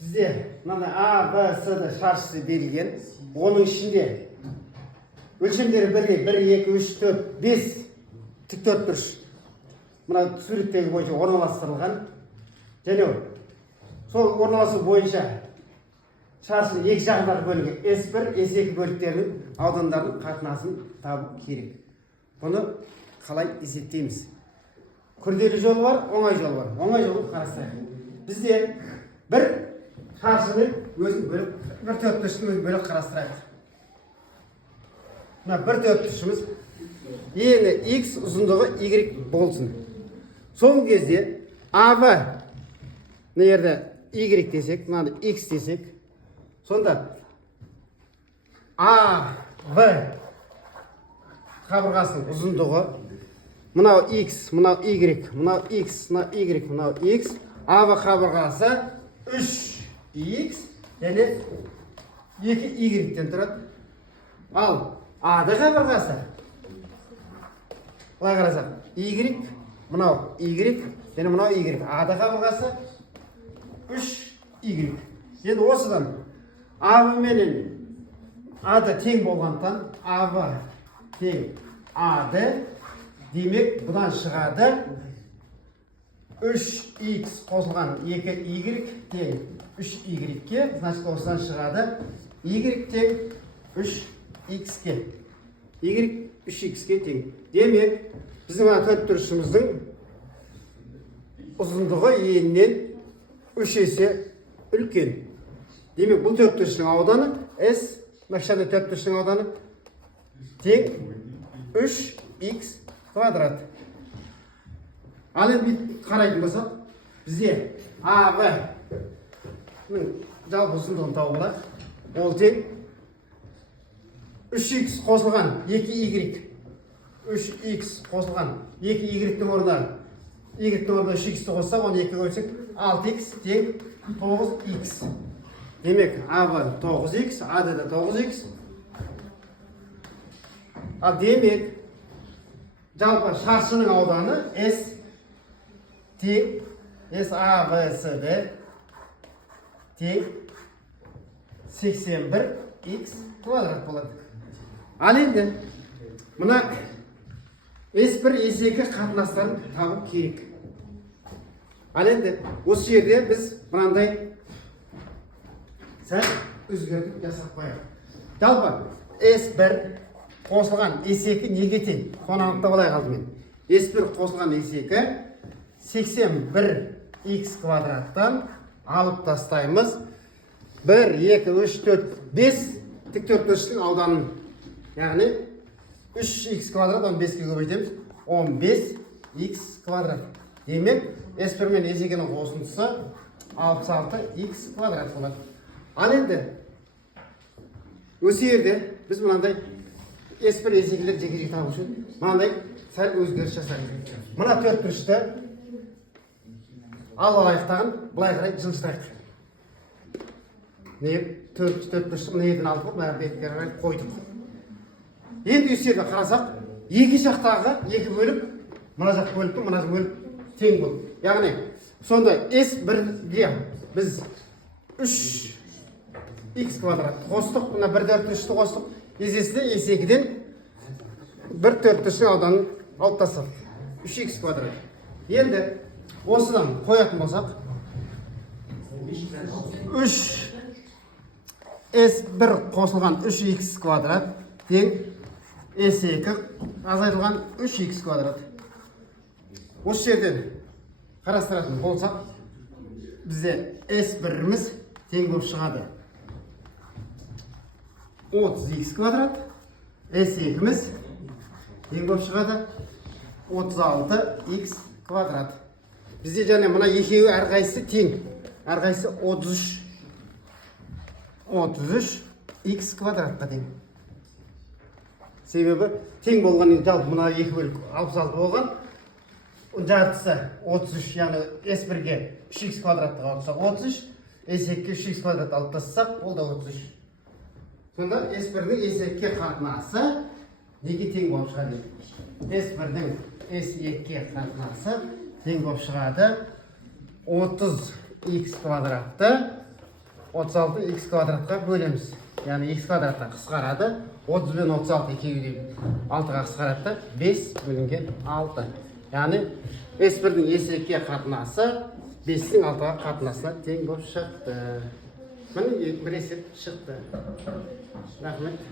Bizde mına A, B, C'de şarjısı belirgen. Onun içinde ölçümleri 1, 2, 3, 4, 5 tik dörtbürüş. Mına suretteki boyunca ornalaştırılgan. Және сол орналасу бойынша шаршының екі жағындағы бөлігі S1, S2 бөліктерінің аудандарының қатынасын табу керек. Бұны қалай есептейміз? Күрделі жол бар, оңай жол бар. Оңай жолын қарастырайық. Бізде бір шаршының өзін бөлік, бір төртбұрыштың өзін бөлік қарастырайық. Мына бір төртбұрышымыз ені X, ұзындығы Y болсын. Сол кезде AB мына жерде Y десек, мынаны X десек, сонда AV қабырғасының ұзындығы мынау X, мынау Y, мынау X, мынау Y, мынау X, AV қабырғасы 3X және 2Y-тен тұрады. Ал AD қабырғасы былай қарасақ, Y, мынау Y және мынау Y. AD қабырғасы 3Y. Енді осыдан AB менен AD тең болғандықтан AB тең AD, демек бұдан шығады 3X қосылған 2Y тең 3Y-ке, значит осыдан шығады Y тең 3X-ке. Y 3X-ке тең. Демек біздің төртбұрышымыздың ұзындығы енінен 3 есе үлкен. Демек бұл төртбұрыштың ауданы S, мына төртбұрыштың ауданы тең 3X квадрат. Ал енді қарайтын болсақ, бізде AB-ның жалпы ұзындығын тауып алайық. Ол тең 3X қосылған 2Y, 3X қосылған 2Y-тің орнына Y-тің орнына 3X-ті қоссақ, оны 2-ге бөлсек 6X тең 9X. Демек AB 9X, AD да 9X. Ал демек жалпы шаршының ауданы S тең SABCD тең 81X квадрат болады. Ал енді мына S1, S2 қатынастарын табу керек. Ал енді осы жерде біз мынандай сәл өзгертіп жасап қояйық. Жалпы S1 қосылған S2 неге тең? Соны анықтап алайық алдымен. S1 қосылған S2 81X квадраттан алып тастаймыз. 1, 2, 3, 4, 5 тік төртбұрыштың ауданын. Яғни 3X квадрат 15-ке көбейтеміз. 15X квадрат. Демек S1 мен S2-ның қосындысы 66X квадрат болады. Ал енді осы жерде біз мынандай S1, S2-лер жеке-жеке табу үшін мынандай сәл өзгеріс жасаймыз. Мына төртбұрышты алайықтағын былай қарай жылжытайық. Төртбұрышты мына жерден алып мына бетке қарай қойдық. Енді осы жерде қарасақ, екі жақтағы екі бөлік, мына жақ бөлікті, мына жақ бөлік тең болды. Яғни, сонда S1-ге біз 3X квадрат қостық, мына бір төртбұрышты қостық, есесіне S2-ден бір төртбұрыштың ауданын алып тастадық. 3X квадрат. Енді осыдан қоятын болсақ, 3S1 қосылған 3X квадрат тең S2 азайтылған 3X квадрат. Осы жерден қарастыратын болсақ, бізде S1-іміз тең болып шығады 30X квадрат, S2-іміз тең болып шығады 36X квадрат. Бізде және мына екеуі әрқайсысы тең, әрқайсысы 33X квадратқа тең. Себебі тең болған жалпы мына екі бөлік 66 болған, жартысы 33, яғни S1-ге 3X квадраттыға алып тастасақ 33, S2-ге 3X квадрат алып тастасақ, ол да 33. Сонда S1-дің S2-ге қатынасы неге тең болып шығады? S1-дің S2-ге қатынасы тең болып шығады 30X квадратты 36 x kvadratқа бөлеміз. Яғни x квадратта қысқарады. 30 пен 36 екеуі 6-ға қысқарады. 5 бөлінген 6. Яғни S1-дің S2-ге қатынасы 5-дің 6-ға қатынасына тең болып шықты. Міне бір есеп шықты. Рахмет.